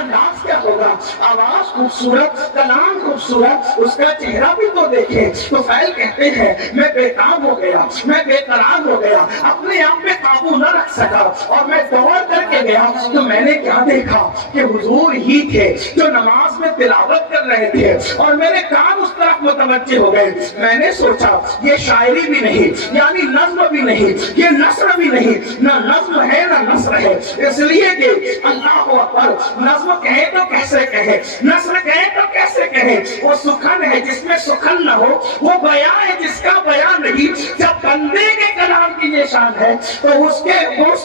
انداز کیا ہوگا، آواز خوبصورت، کلام خوبصورت، اس کا چہرہ بھی تو دیکھے. تو فیل کہتے ہیں میں بےتاب ہو گیا، میں بے قرار ہو گیا، اپنے آپ پہ قابو نہ رکھ سکا اور میں دوڑ کر کے گیا. تو میں نے کیا دیکھا کہ حضور ہی تھے جو نماز میں تلاوت کر رہے تھے اور میرے کان اس طرف متوجہ ہو گئے. میں نے سوچا یہ شاعری بھی نہیں، یعنی نظم بھی نہیں، یہ نثر بھی نہیں، نہ نظم ہے نہ نثر ہے. اس لیے کہ اللہ اکبر، نظم کہے تو کیسے کہے، نثر کہے تو کیسے کہے. وہ سخن ہے جس میں سخن نہ ہو، وہ بیان ہے جس کا بیان نہیں. جب بندے کے کلام کی یہ شان ہے تو اس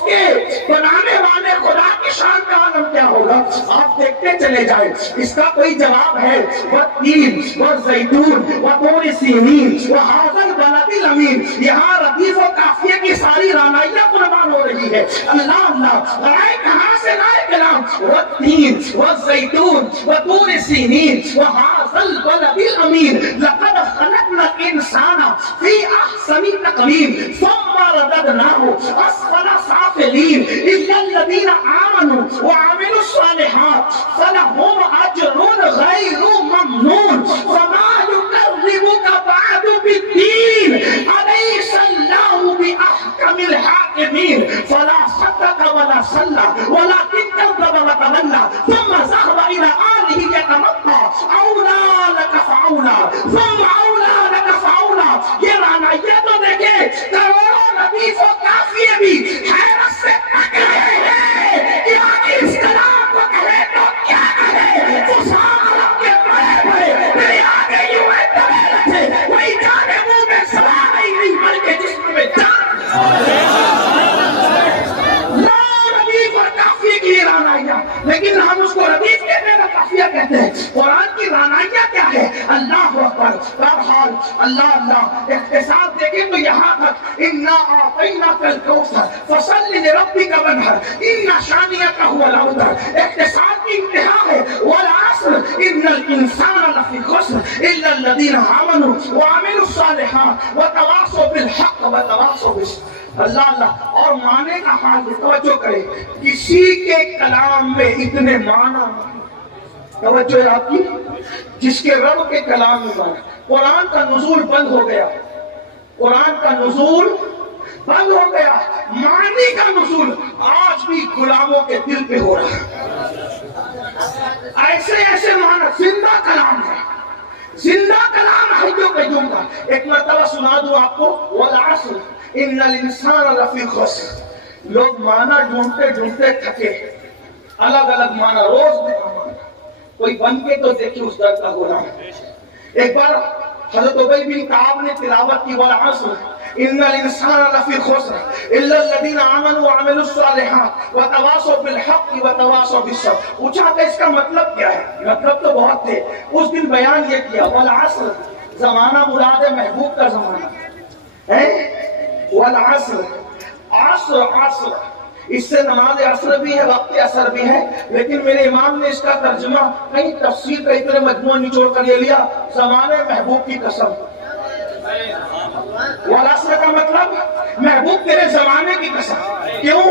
کے بنانے والے خدا کی شان کا عالم کیا ہوگا. آپ دیکھتے چلے جائیں، اس کا کوئی جواب ہے. والتین والزیتون وطور سینین وہذا البلد الامین. یہاں ردیف و قافیے کی ساری رانائیاں قربان ہو رہی ہے. اللہ اللہ لائے کہاں سے لائے کلام. والتین والزیتون وطور سینین وہذا البلد الامین. لقد خلقنا الانسان فی احسن تقویم ثم رددناه اسفل سافلین الا الذین آمنوا وعملوا الصالحات فلهم اجر غیر ممنون وما یکذبک بعد بالدین الیس اللہ باحکم الحاکمین. فلا صدق ولا صلی ولکن کذب وتولى ثم ذهب الى آلہ یتمطى اولی لک فاولی ثم اولی لک فاولی. یہ رانائیاں تو دیکھیں، کروڑوں ردیف و قافیے بھی حیرت سے تک رہے ہیں. یعنی اس کلام کو کہے تو کیا کہے. فسارا کے بڑے بڑے میرے آگے یوں ہے دبے رکھے، وہی جانے منہ میں سوار ہی نہیں بلکہ جسم میں جان. ردیف اور قافیے کی رانائیاں، لیکن ہم اس کو ردیف کہتے ہیں، قافیہ کہتے ہیں. قرآن کی رانائیاں کیا ہے؟ اللہ اکبر. بہرحال اللہ اللہ اختصار دیکھیں تو یہاں تک انا اعطیناک الکوثر فصل لربک وانحر ان شانئک هو الابتر. اختصار کی انتہا ہے. والعصر ان الانسان لفی خسر الا الذین آمنوا وعملوا الصالحات وتواصوا بالحق وتواصوا بالصبر. اللہ اللہ. اور معنی کا حال توجہ کرے، کسی کے کلام میں اتنے معنی، توجہ ہے آپ کی، جس کے رب کے کلام میں معنی. قرآن کا نزول بند ہو گیا، قرآن کا نزول بند ہو گیا، معنی کا نزول آج بھی غلاموں کے دل پہ ہو رہا ہے. ایسے ایسے معنی، زندہ کلام ہے، زندہ کلام حیوں قیوم کا. ایک مرتبہ سنا دوں آپ کو. والعصر ان الانسان لفی خسر. لوگ معنی ڈھونڈتے ڈھونڈتے تھکے، الگ الگ معنی، روز میں معنی. کوئی بن کے تو دیکھیں اس در کا غلام. ایک بار حضرت ابی بن کعب نے تلاوت کی والعصر ان الانسان لفی خسر الا الذین آمنوا وعملوا الصالحات وتواصوا بالحق وتواصوا بالصبر. پوچھا کہ اس کا مطلب کیا ہے؟ مطلب تو بہت تھے. اس دن بیان یہ کیا والعصر، زمانہ مراد ہے محبوب کا زمانہ ہے. والعصر، عصر عصر، اس سے نماز عصر بھی ہے، وقت عصر بھی ہے. لیکن میرے امام نے اس کا ترجمہ کئی تفسیر کا اتنے مجموعہ نچوڑ کر یہ لیا، زمانے محبوب کی قسم. والعصر کا مطلب محبوب تیرے زمانے کی قسم. کیوں؟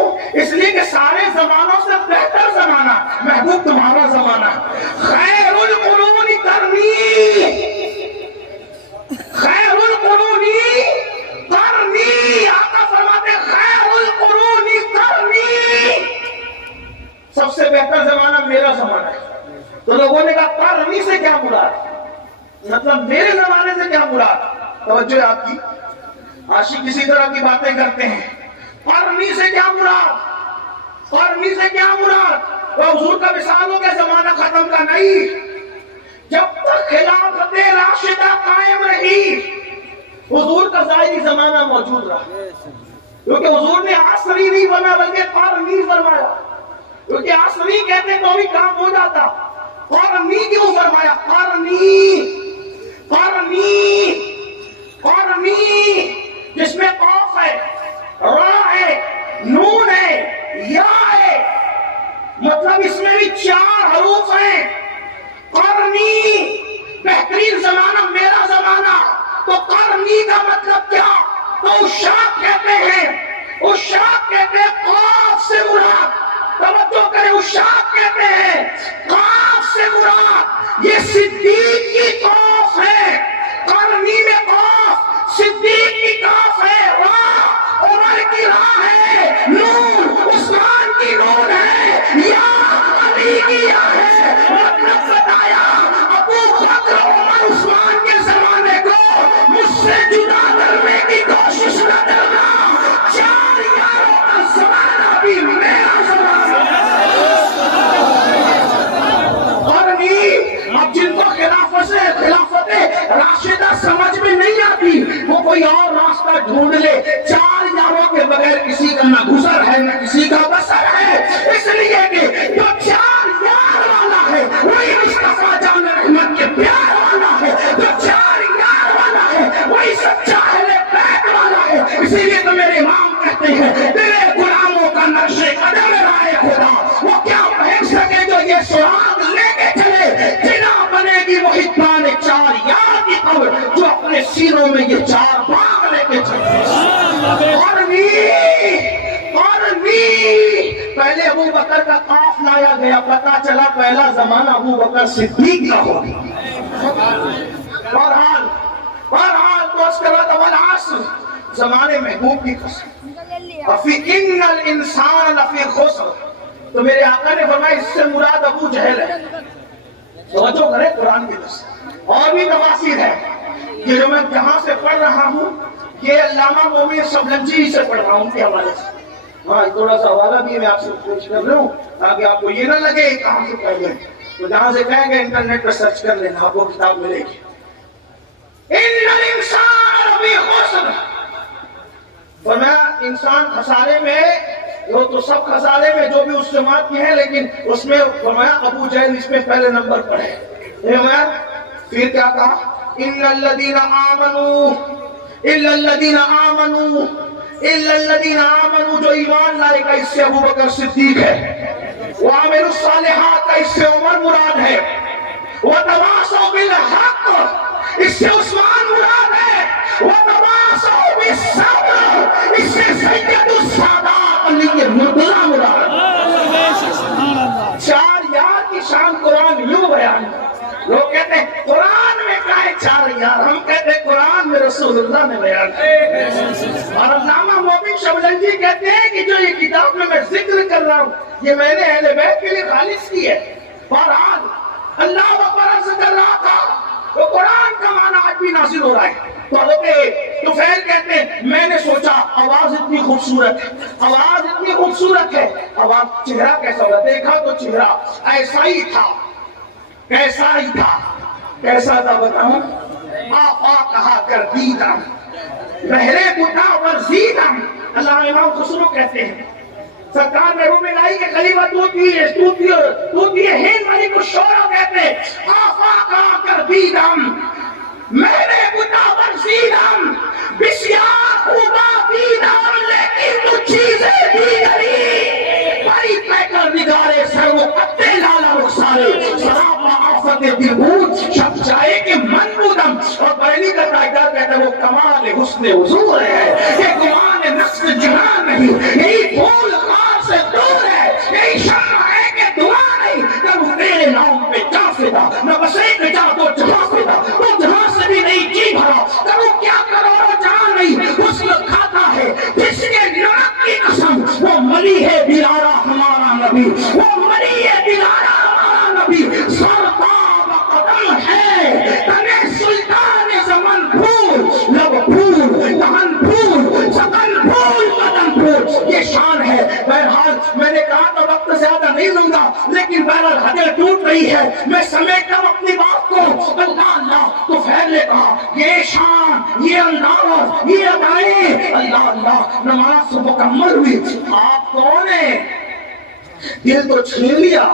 اس لیے کہ سارے زمانوں سے بہتر زمانہ محبوب تمہارا زمانہ. خیر القرون قرنی، خیر القرون قرنی. آقا فرماتے خیر القرون قرنی، سب سے بہتر زمانہ میرا زمانہ ہے. تو لوگوں نے کہا قرنی سے کیا مراد، مطلب میرے زمانے سے کیا مراد. توجہ ہے آپ کی. عاشق کسی طرح کی باتیں کرتے ہیں. قرنی سے کیا مراد، قرنی سے کیا مراد. وہ حضور کا وصال ہو گیا، زمانہ ختم کا نہیں. جب تک خلافت راشدہ قائم رہی حضور کا ظاہری زمانہ موجود رہا. کیونکہ حضور نے عصری نہیں فرمایا بلکہ قرنی فرمایا. کیونکہ عصری کہتے تو بھی کام ہو جاتا. قرنی کیوں فرمایا؟ قرنی، قرنی، قرنی، جس میں قاف ہے، را ہے، نون ہے، یا ہے، مطلب اس میں بھی 4 حروف ہیں. قرنی، بہترین زمانہ میرا زمانہ. تو قرنی کا مطلب کیا؟ تو اشاق کہتے ہیں، اشاق کہتے ہیں قاف سے مراد. توجہ کریں، اشاق کہتے ہیں یہ صدیق کی قوف ہے، قرنی میں قوف صدیق کی قوف ہے، واہ عمر کی راہ ہے، نور عثمان کی نور ہے، یا علی کی یا ہے، مطلب بتایا ابو بکر عمر عثمان کے زمانے کو مجھ سے جدا کرنے کی کوشش نہ کرنا، چار یاروں کا زمانہ بھی میرا زمانہ ہے۔ اب جن کو خلافت راشدہ سمجھ میں نہیں آتی وہ کوئی اور راستہ ڈھونڈ لے، چار یاروں کے بغیر کسی کا نہ گزر ہے نہ کسی کا بسر ہے، اس لیے کہ جو چار یار والا ہے وہی مصطفیٰ جان رحمت کے پیار والا ہے، جو چار یار والا ہے وہی سچا اہل بیت والا ہے، اسی لیے تو میرے امام کہتے ہیں تیرے غلاموں کا نقش قدم رائے خدا وہ کیا پہن سکے جو یہ سراغ لے کے چلے، جنا بنے گی محبان چار یار کی قبر جو اپنے سینوں میں یہ چار باغ لے کے چلے۔ پہلے ابو بکر کا قاف لایا گیا، پتا چلا پہلا زمانہ ابو بکر صدیق کا ہو گیا۔ بہرحال تو اس کے بعد والعصر زمانے محبوب کی قسم، وفی ان الانسان لفی خسر، تو میرے آقا نے فرمایا اس سے مراد ابو جہل ہے۔ توجہ کریں قرآن کی طرف، اور بھی تفاسیر ہے، یہ جو میں جہاں سے پڑھ رہا ہوں یہ علامہ مومن شبلنجی سے پڑھ رہا ہوں ان کے حوالے سے، ہاں تھوڑا سا حوالہ بھی میں آپ سے پوچھ کر رہا ہوں تاکہ آپ کو یہ نہ لگے کہاں سے پڑھ گئے، تو جہاں سے کہیں گے انٹرنیٹ پر سرچ کر لینا آپ کو کتاب ملے گی۔ ان الانسان لفی خسر، فرمایا انسان خسارے میں، وہ تو سب خسارے میں جو بھی اس جماعت کی ہیں، لیکن اس میں فرمایا ابو جہل اس میں پہلے نمبر پر ہے۔ پھر کیا کہا؟ ان الذین آمنوا الا الذین آمنوا الا الذین آمنوا، جو ایمان لائے گا اس سے ابو بکر صدیق ہے، وعملوا الصالحات کا اس سے عمر مراد ہے، وتواصوا بالحق اس سے عثمان مراد ہے، وتواصوا بالصبر اس سے سید السادات علی مرتضی مراد ہے۔ چار یار کی شان قرآن یوں بیان ہے، لوگ کہتے ہیں قرآن میں کیا ہے چار یار، ہم کہتے ہیں قرآن میں رسول اللہ نے بیان ہے۔ اور علامہ مومن شبلنجی کہتے ہیں کہ جو یہ کتاب میں ذکر کر رہا ہوں یہ میں نے اہل بیت کے لیے خالص کی ہے۔ بہرحال اللہ اکبر سے کر رہا تھا وہ قرآن کا معنی آج بھی نازل ہو رہا ہے۔ تو حضرت طفیل کہتے ہیں میں نے سوچا آواز اتنی خوبصورت ہے، آواز اتنی خوبصورت ہے، آواز چہرہ کیسا ہوگا، دیکھا تو چہرہ ایسا ہی تھا، کیسا ہی تھا، کیسا تھا بتاؤں؟ آفا کہا کر دیدم بہرے بتا ورزیدم، اللہ امام خسرو کہتے ہیں سرکار میں روم الہی کے خلیفہ توتی ہند ملک الشورى کہتے ہیں آفا کہا کر دیدم میرے بتا ورزیدم بسیار خوبا دیدم لیکن تو چیزیں دیگری بھائی پیکر نگارے سر وہ قطع لالا رخسارے سراپا آفت دلبود شب جائے کہ من بودم، اور بریلی کا قائدہ کہتا ہے وہ کمال حسن حضور ہے، یہ گمان نقص جہاں نہیں، یہی پھول خار سے دور ہے، یہی شمع ہے کہ دعا نہیں، جب تیرے نام پہ جا فدا نہ بس ایک جا تو جہاں فدا، تو جہاں سے بھی نہیں جی بھرا، کرو کیا کرو جہاں نہیں، حسن کھاتا ہے جس کے نمک کی قسم، وہ ملی ہے دلارا ہمارا نبی، وہ ملی ہے دلارا ہمارا نبی، سرتاب قدم ہے تنے سلطان زمن پھول، لب پھول دہن پھول سکن پھول قدم پھول، یہ شان ہے۔ بہرحال میں نے کہا تو وقت زیادہ نہیں لوں گا، لیکن بہرحال حدیں ٹوٹ رہی ہے، میں سمیٹ کر اپنی بات کو اللہ اللہ تو پھیل لے گا، یہ شان یہ انداز یہ ادائیں اللہ اللہ۔ نماز مکمل ہوئی، آپ کون ہیں؟ دل تو چھین لیا،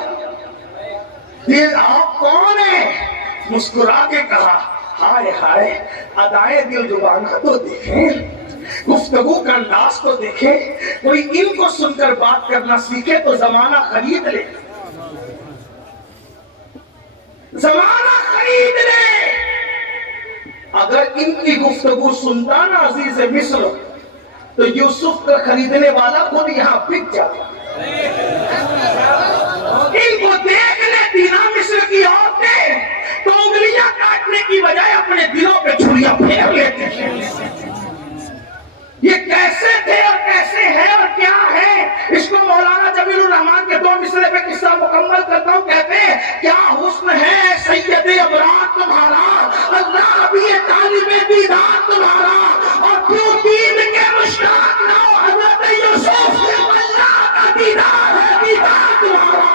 دل آپ کون ہیں؟ مسکرا کے کہا ہائے ہائے، ادائیں دل زبان کا تو دیکھیں، گفتگو کا انداز تو دیکھیں، کوئی ان کو سن کر بات کرنا سیکھے تو زمانہ خرید لے، زمانہ خرید لے۔ اگر ان کی گفتگو سنتا نا عزیز مصر تو یوسف کا خریدنے والا خود یہاں بک جاتا۔ ان کو دیکھ لے دینا مصر کی عورتیں مارنے کی بجائے اپنے دلوں پہ چھریاں پھیر لیتے ہیں. یہ کیسے تھے اور کیسے ہے اور کیا ہے؟ اس کو مولانا جمیل الرحمان کے 2 مصرے پہ قصہ مکمل کرتا ہوں. کہتے ہیں کیا حسن ہے سید ابرار تمہارا، اللہ بھی طالب دیدار تمہارا، اور کیوں دین کے مشتاق نہ ہو حضرت یوسف، اللہ کا دیدار ہے دیدار تمہارا،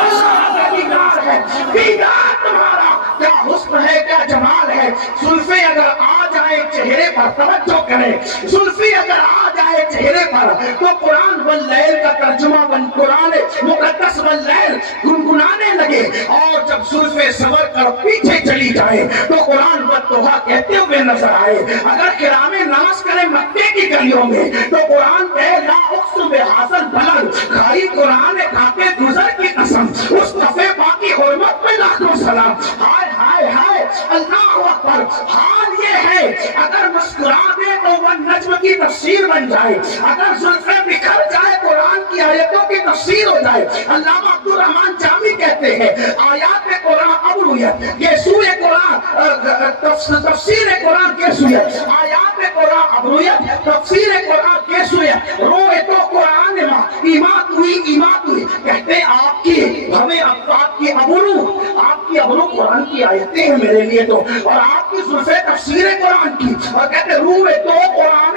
اللہ کا دیدار ہے دیدار تمہارا. کیا حسن ہے کیا جمال ہے. زلفیں اگر آ جائے چہرے پر، توجہ کریں، زلفیں اگر آ جائے چہرے پر تو قرآن واللیل کا ترجمہ بن قرآن مقدس واللیل گنگنانے لگے، اور جب زلفیں سنور کر پیچھے چلی جائے تو قرآن والضحیٰ کہتے ہوئے نظر آئے. اگر کرام ناز کرے مکے کی گلیوں میں تو قرآن کہے لا اقسم بہذا البلد، کھائی قرآن کھاتے گزر کی قسم، اس صفحے باقی حرمت میں لاکھوں سلام. ہائے ہائے ہائے اللہ اکبر. حال یہ ہے اگر مسکرا دے تو وہ نجم کی تفسیر بن جائے، اگر زلفیں بکھر جائے قرآن کی آیتوں کی تفسیر ہو جائے. علامہ عبد الرحمن جامی کہتے ہیں آیات قرآن ابرویت، یہ سورہ قرآن تفسیر قرآن کے سویت، آیات قرآن ابرویت، تفسیر قرآن کے سویت، روئے تو قرآن ایمات ہوئی. کہتے ہیں آپ کی ہمیں آپ کی ابرو قرآن کی آیتیں ہیں میرے لیے تو، اور آپ کی زلفیں تفسیر قرآن کی، اور کہتے روئے تو قرآن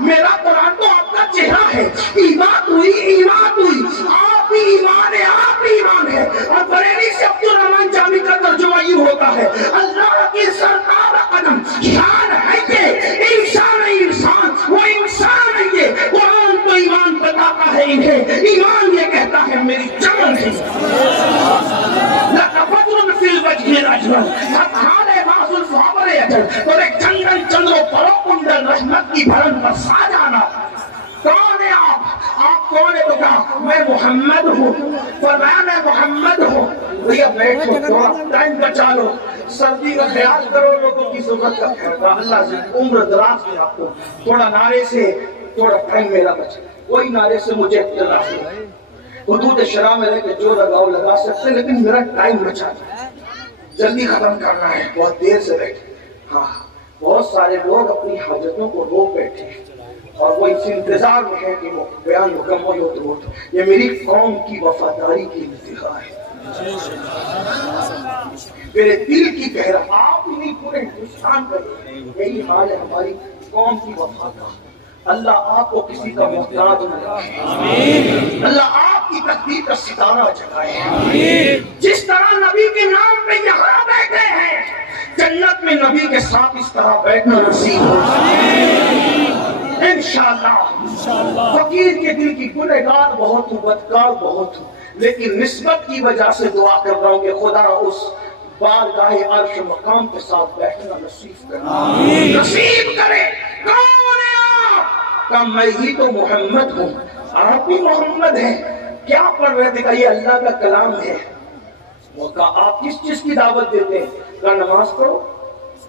میرا قرآن تو آپ کا چہرہ ہے. ایمات ہوئی آپ بھی ایمان ہے، آپ بھی ایمان ہے. اور بریلی سے عبد الرحمن جامی کا ترجمہ یہ ہوتا ہے اللہ کی سرکار قدم شان ہے یہ انسان ہے، انسان وہ انسان ہے یہ. قرآن تو ایمان بتاتا ہے انہیں، ایمان یہ کہتا ہے میری جان ہے. لَقَفَدْرٌ فِي الْوَجْهِ الْأَجْوَلِ فَتْحَانِ بَعْضُ الْفَابَرِ اجل. اور ایک چندن چندروں پرو کنڈل رحمت کی بھرن پر سا جانا. کون ہے آپ کون ہے؟ تو کہا میں محمد ہوں. فرمایا میں محمد ہوں. بھیا بیٹھو، تھوڑا ٹائم بچا لو، سردی کا خیال کرو، لوگوں کی ضرورت کا خیال کرو. اللہ سے عمر دراز میں آپ کو تھوڑا نعرے سے تھوڑا ٹائم میرا بچے. کوئی نعرے سے مجھے اختلاف نہیں، حدود شرع میں رہ کے جو لگاؤ لگا سکتے، لیکن میرا ٹائم بچا دیں، جلدی ختم کرنا ہے. بہت دیر سے بیٹھے. ہاں بہت سارے لوگ اپنی حاجتوں کو روک بیٹھے ہیں اور وہ اس انتظار میں ہے کہ وہ بیان مکمل ہو تو اٹھ. یہ میری قوم کی وفاداری کی انتہا ہے، میرے دل کی گہرا. آپ ہی نہیں پورے ہندوستان کا یہی حال ہے ہماری قوم کی وفاداری. اللہ آپ کو کسی کا محتاج نہ رکھے، اللہ آپ کی تقدیر کا ستارہ جگائے. جس طرح نبی کے نام پہ یہاں بیٹھے ہیں، جنت میں نبی کے ساتھ اس طرح بیٹھنا نصیب ہو انشاءاللہ. فقیر کے دل کی گنہگار بہت ہوں، بدکار بہت ہوں، لیکن نسبت کی وجہ سے دعا کر رہا ہوں کہ خدا اس بارگاہ عرش مقام کے ساتھ بیٹھنا نصیب کرے، نصیب کرے. کون ہے آپ؟ کہ میں ہی تو محمد ہوں. آپ بھی محمد ہیں. کیا پڑھ رہے تھے؟ کہ یہ اللہ کا کلام ہے. وہ کہا آپ کس چیز کی دعوت دیتے ہیں؟ کہ نماز پڑھو.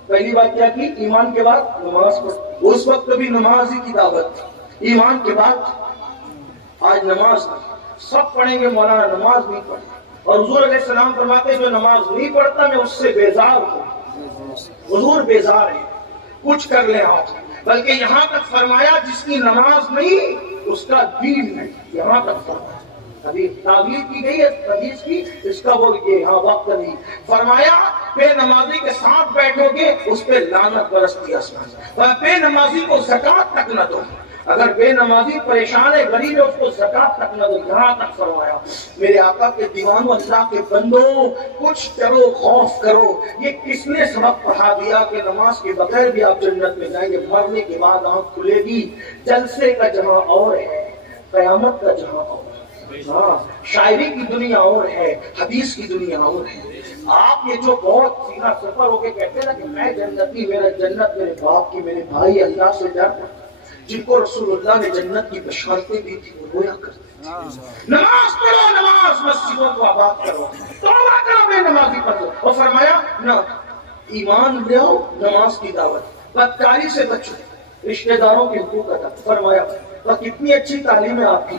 پہلی بات کیا کی؟ ایمان کے بعد نماز پڑھو. اس وقت بھی نماز ہی کی دعوت تھی. ایمان کے بعد آج نماز سب پڑھیں گے، مولانا نماز نہیں پڑھیں. اور حضور علیہ السلام فرماتے جو نماز نہیں پڑھتا میں اس سے بیزار ہوں. حضور بیزار ہے، کچھ کر لیں آپ. بلکہ یہاں تک فرمایا جس کی نماز نہیں اس کا دین نہیں. یہاں تک فرمایا. ابھی تعبیر کی گئی ہے حدیث کی، اس کا وہ یہ ہاں وقت نہیں. فرمایا بے نمازی کے ساتھ بیٹھو گے اس پہ لعنت برستی آسمان. بے نمازی کو زکات تک نہ دو. اگر بے نمازی پریشان ہے، غریب ہے، اس کو زکات تک نہ دو. یہاں تک فرمایا میرے آقا کے دیوانوں، اللہ کے بندوں، کچھ کرو، خوف کرو. یہ کس نے سبق پڑھا دیا کہ نماز کے بغیر بھی آپ جنت میں جائیں گے؟ مرنے کے بعد آنکھ کھلے گی. جلسے کا جہاں اور ہے، قیامت کا جہاں اور ہے. ہاں شاعری کی دنیا اور ہے، حدیث کی دنیا اور ہے. آپ یہ جو بہت سینہ سفر ہو کے کہتے ہیں نا کہ میں جنتی، میرا جنت میرے باپ کی، میرے بھائی اللہ سے ڈرتے، جن کو رسول اللہ نے جنت کی بشارتیں دی تھی وہ رویا کرتے تھے. نماز پڑھو، نماز مسجدوں کو آباد کرو، توبہ کرو بے نمازی پڑھو. اور فرمایا نہ ایمان لے آؤ، نماز کی دعوت. بدکاری سے بچو، رشتہ داروں کے حقوق ادا. فرمایا کتنی اچھی تعلیم ہے آپ کی.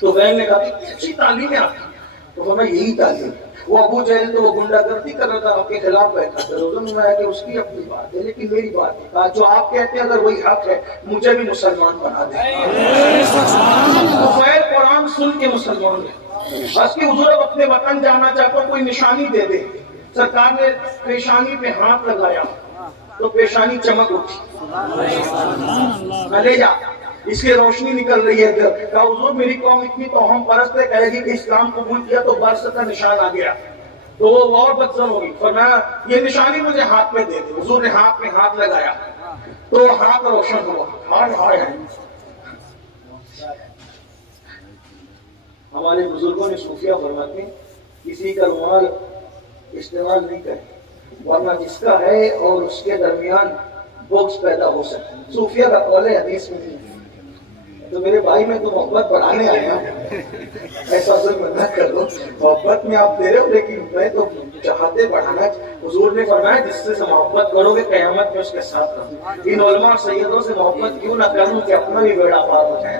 تو بہن نے کہا کتنی اچھی تعلیم ہے آپ کی. تو ہمیں یہی تعلیم ہے. وہ ابو جہل تو وہ گنڈا گردی کر رہا تھا، آپ کے خلاف بیٹھا تھا، روزن میں کہ اس کی اپنی بات ہے لیکن میری بات ہے. کہا جو آپ کہتے ہیں اگر وہی حق ہے مجھے بھی مسلمان بنا دیں. طفیل قرآن سن کے مسلمان ہے. بس کہ حضور اب اپنے وطن جانا چاہتا ہوں، کوئی نشانی دے دے. سرکار نے پیشانی پہ ہاتھ لگایا تو پیشانی چمک اٹھی. لے جا، اس کی روشنی نکل رہی ہے. کہا حضور میری قوم اتنی توہم پرست ہے، کہے گی کہ اسلام قبول کیا تو برس کا نشان آ گیا تو وہ اور بدزن ہوگی. فرمایا یہ نشانی مجھے ہاتھ میں دے دے. حضور نے ہاتھ میں ہاتھ لگایا تو ہاتھ روشن ہوا. ہائے ہائے. ہمارے بزرگوں نے صوفیہ فرماتے ہیں کسی کا رومال استعمال نہیں کرے ورنہ جس کا ہے اور اس کے درمیان بغض پیدا ہو سکتا ہے. صوفیہ کا قول ہے، حدیث میں نہیں. تو میرے بھائی میں تو محبت بڑھانے آیا ہوں، ایسا ظلم نہ کر دو. محبت میں آپ دے رہے ہو لیکن میں تو چاہتے بڑھانا. حضور نے فرمایا جس سے محبت کرو گے قیامت میں اس کے ساتھ رہو. ان علماء اور سیدوں سے محبت کیوں نہ کروں کہ اپنا بھی بیڑا پار ہو جائے.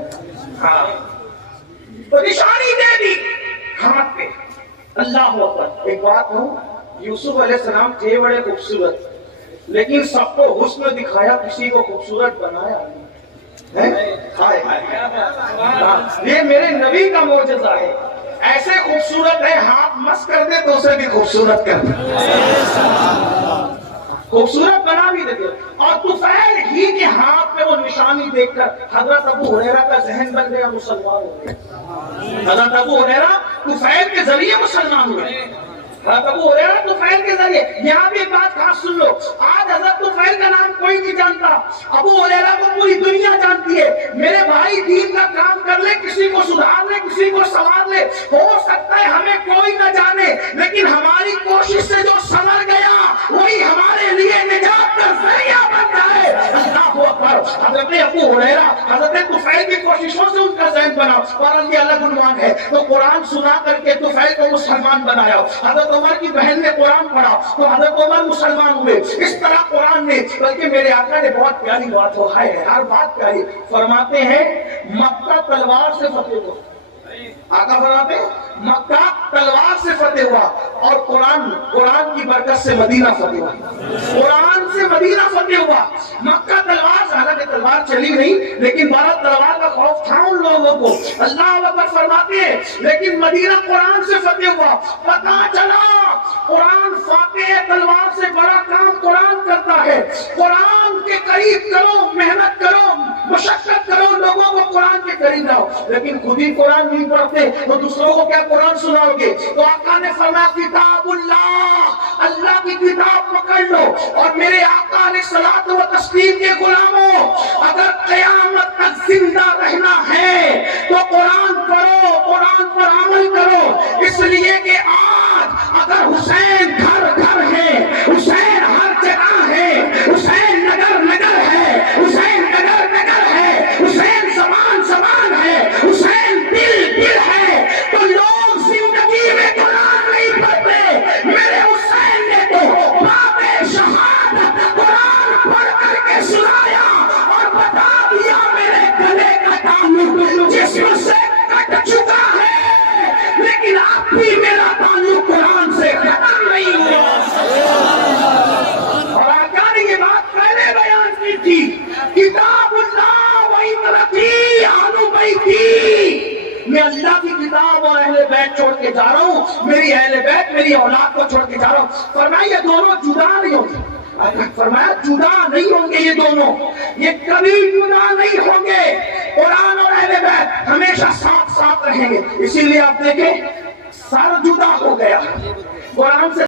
ہاں تو نشانی دے دی ہاتھ پہ. اللہ اکبر. ایک بات ہوں، یوسف علیہ السلام تھے بڑے خوبصورت لیکن سب کو حسن دکھایا، کسی کو خوبصورت بنایا نہیں. یہ میرے نبی کا معجزہ ہے. ایسے خوبصورت ہے ہاتھ مس کر دے تو اسے بھی خوبصورت کر دے، خوبصورت بنا بھی دیتے. اور طفیل ہی کے ہاتھ میں وہ نشانی دیکھ کر حضرت ابو ہریرہ کا ذہن بن گیا، مسلمان ہو گئے. حضرت ابو ہریرہ طفیل کے ذریعے مسلمان ہوئے. حضرت ابو ہریرہ طفیل کے ذریعے. یہاں بھی ایک بات خاص سن لو، آج حضرت طفیل کا نام کوئی نہیں جانتا، ابو ہریرہ کو پوری دنیا جانتی ہے. میرے بھائی دین کا کام کر لے، کسی کو سدھار لے، کسی کو سنوار لے. ہو سکتا ہے ہمیں کوئی نہ جانے لیکن ہماری کوشش سے جو سنور گیا وہی ہمارے لیے نجات کا ذریعہ بن جائے. اللہ اکبر. حضرت ابو ہریرہ حضرت طفیل کی کوششوں سے ان کا ذہن بنا. اور یہ الگ عنوان ہے. تو قرآن سنا کر کے طفیل کو مسلمان بنایا. حضرت عمر کی بہن نے قرآن پڑھا تو حضرت عمر مسلمان ہوئے. اس طرح قرآن نے، بلکہ میرے آقا نے بہت پیاری بات ہو ہے، ہر بات پیاری. فرماتے ہیں مکہ تلوار سے فتح ہوا. آقا فرماتے ہیں مکہ تلوار سے فتح ہوا اور قرآن کی برکت سے مدینہ فتح ہوا. قرآن سے مدینہ فتح ہوا. مکہ تلوار سے، حالانکہ تلوار چلی نہیں لیکن بارہ تلوار کا خوف تھا ان لوگوں کو. اللہ اکبر فرماتے ہیں لیکن مدینہ قرآن سے فتح ہوا. پتہ چلا قرآن فاتح تلوار سے بڑا کام قرآن کرتا ہے. قرآن کے قریب کرو، محنت کرو، مشقت کرو، لوگوں کو قرآن کے قریب لاؤ. لیکن خود ہی قرآن نہیں پڑھتے تو دوسروں کو کیا قرآن سناؤ گے؟ تو آقا نے فرمایا کتاب اللہ کی کتاب پکڑ لو. اور میرے آقا علیہ الصلوۃ و تسلیم کے غلاموں، اگر قیامت تک زندہ رہنا ہے تو قرآن پڑھو، قرآن پر عمل کرو. اس لیے کہ آج اگر حسین گھر گھر ہے، حسین ہر جگہ ہے، حسین نگر نگر ہے، حسین نگر نگر ہے، حسین زمان زمان ہے، حسین دل دل ہے، تو لوگ زندگی میں قرآن نہیں پڑھتے. میرے حسین نے تو باب شہادت قرآن پڑھ کر کے سنایا اور بتا دیا میرے گلے کا تعلق جسم سے کٹ چکا ہے لیکن اب بھی میرا تعلق قرآن سے ختم نہیں ہوا. اور آقا نے یہ بات پہلے بیان کی تھی، کتاب اللہ و عبرتی آل بیتی. میں اللہ کی کتاب اور اہل بیت چھوڑ کے جا رہا ہوں، میری اہل بیت میری اولاد کو چھوڑ کے جا رہا ہوں. فرمایا یہ دونوں جدا نہیں ہوں گے. فرمایا جدا نہیں ہوں گے یہ دونوں، یہ کبھی جدا نہیں ہوں گے. قرآن اور اہل بیت ہمیشہ ساتھ ساتھ رہیں گے. اسی لیے آپ دیکھیں سر جدا ہو گیا قرآن سے.